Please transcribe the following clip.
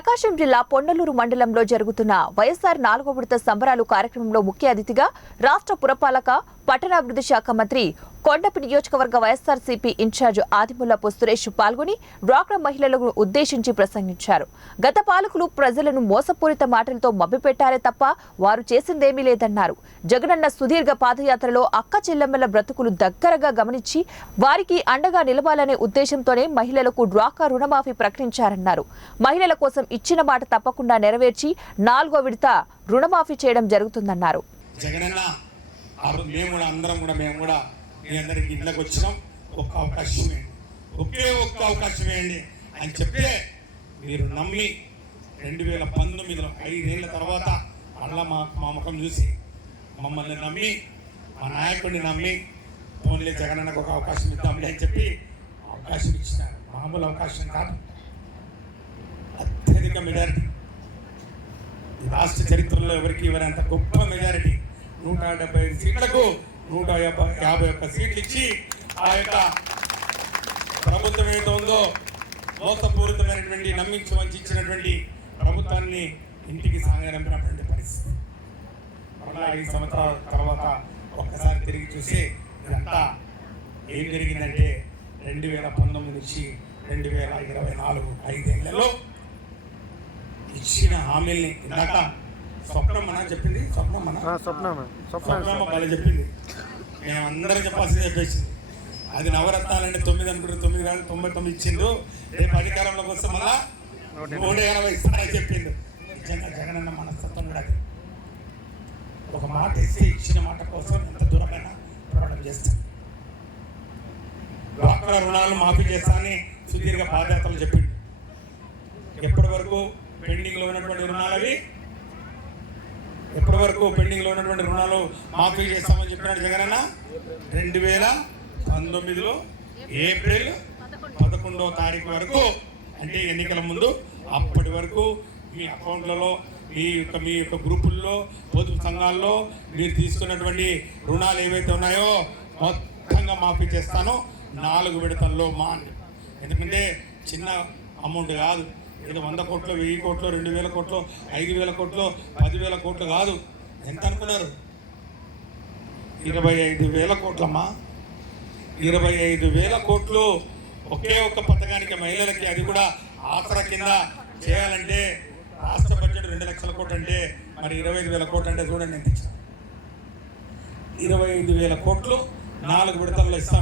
ప్రకాశం జిల్లా పొన్నలూరు మండలంలో జరుగుతున్న వైఎస్ఆర్ 4వ విడత సంబరాలు కార్యక్రమంలో ముఖ్య అతిథిగా రాష్ట్ర పురపాలక పట్టణాభివృద్ధి శాఖ మంత్రి కొండపి నియోజకవర్గ వైఎస్ఆర్సీపీ ఇన్ఛార్జ్ ఆదిమూలపు సురేష్ పాల్గొని డ్వాక్రా మహిళలను ఉద్దేశించి ప్రసంగించారు. గత పాలకులు ప్రజలను మోసపూరిత మాటలతో మభ్యపెట్టారే తప్ప వారు చేసిందేమీ లేదన్నారు. జగనన్న సుదీర్ఘ పాదయాత్రలో అక్క చెల్లెమ్మల బ్రతుకులు దగ్గరగా గమనించి వారికి అండగా నిలవాలనే ఉద్దేశంతోనే మహిళలకు డ్వాక్రా రుణమాఫీ ప్రకటించారన్నారు. మహిళల కోసం ఇచ్చిన మాట తప్పకుండా నెరవేర్చి 4వ విడత రుణమాఫీ చేయడం జరుగుతుందన్నారు. మీ అందరికి ఇళ్ళకి వచ్చినాం, ఒక్క అవకాశం వేయండి, ఒకే ఒక్క అవకాశం వేయండి అని చెప్తే మీరు నమ్మి 2019లో 5 ఏళ్ల తర్వాత మళ్ళా మా ముఖం చూసి మమ్మల్ని నమ్మి మా నాయకుడిని నమ్మి ఫోన్లే జగనన్నకు ఒక అవకాశం ఇద్దాంలే అని చెప్పి అవకాశం ఇచ్చినారు. మామూలు అవకాశం కాదు, అత్యధిక మెజారిటీ. ఈ రాష్ట్ర చరిత్రలో ఎవరికి ఇవ్వనంత గొప్ప మెజారిటీ 175 సీట్లకు 151 సీట్లు ఇచ్చి ఆ యొక్క ప్రభుత్వం ఏదో ఉందో మోసపూరితమైనటువంటి నమ్మించి వంచి ఇచ్చినటువంటి ప్రభుత్వాన్ని ఇంటికి సాగనంపినటువంటి పరిస్థితి. మళ్ళా 5 సంవత్సరాల తర్వాత ఒక్కసారి తిరిగి చూసి ఇదంతా ఏం జరిగిందంటే 2019 నుంచి 2024 5 ఏళ్లలో ఇచ్చిన హామీల్ని ఇందాక స్వప్నమ్మ చెప్పింది, స్వప్నమ్మ వాళ్ళు చెప్పింది, మేము అందరం చెప్పాల్సింది చెప్పేసింది. అది నవరత్నాలంటే 9 అనుకుంటే 9 కాదు 99 ఇచ్చిండు. రేపు అధికారంలోకి వస్తే మళ్ళా 180 ఇస్తానని చెప్పిండు. నిజంగా జగనన్న మనస్తత్వం కూడా ఒక మాట ఇస్తే ఇచ్చిన మాట కోసం ఎంత దూరమైనా పోరాటం చేస్తాం. డ్వాక్రా రుణాలు మాఫీ చేస్తానని సుదీర్ఘ పాదయాత్రలు చెప్పిండు. ఎప్పటి వరకు పెండింగ్లో ఉన్నటువంటి రుణాలవి మాఫీ చేస్తామని చెప్పినాడు జగనన్న. 2019లో ఏప్రిల్ 11వ తారీఖు వరకు, అంటే ఎన్నికల ముందు, అప్పటి వరకు మీ అకౌంట్లలో మీ యొక్క గ్రూపుల్లో పొదుపు సంఘాల్లో మీరు తీసుకున్నటువంటి రుణాలు ఏవైతే ఉన్నాయో మొత్తంగా మాఫీ చేస్తాను 4 విడతల్లో ఎందుకంటే చిన్న అమౌంట్ కాదు. ఏదో 100 కోట్లు 1000 కోట్లు 2000 కోట్లు 5000 కోట్లు 10,000 కోట్లు కాదు. ఎంత అనుకున్నారు? 25,000 కోట్లమ్మా. 25,000 కోట్లు ఒకే ఒక్క పథకానికి మహిళలకి, అది కూడా ఆసరా కింద చేయాలంటే రాష్ట్ర బడ్జెట్ 2 లక్షల కోట్లు అంటే మరి 25,000 కోట్లు అంటే చూడండి ఎంత ఇచ్చారు. 25,000 కోట్లు 4 విడతల్లో ఇస్తాం.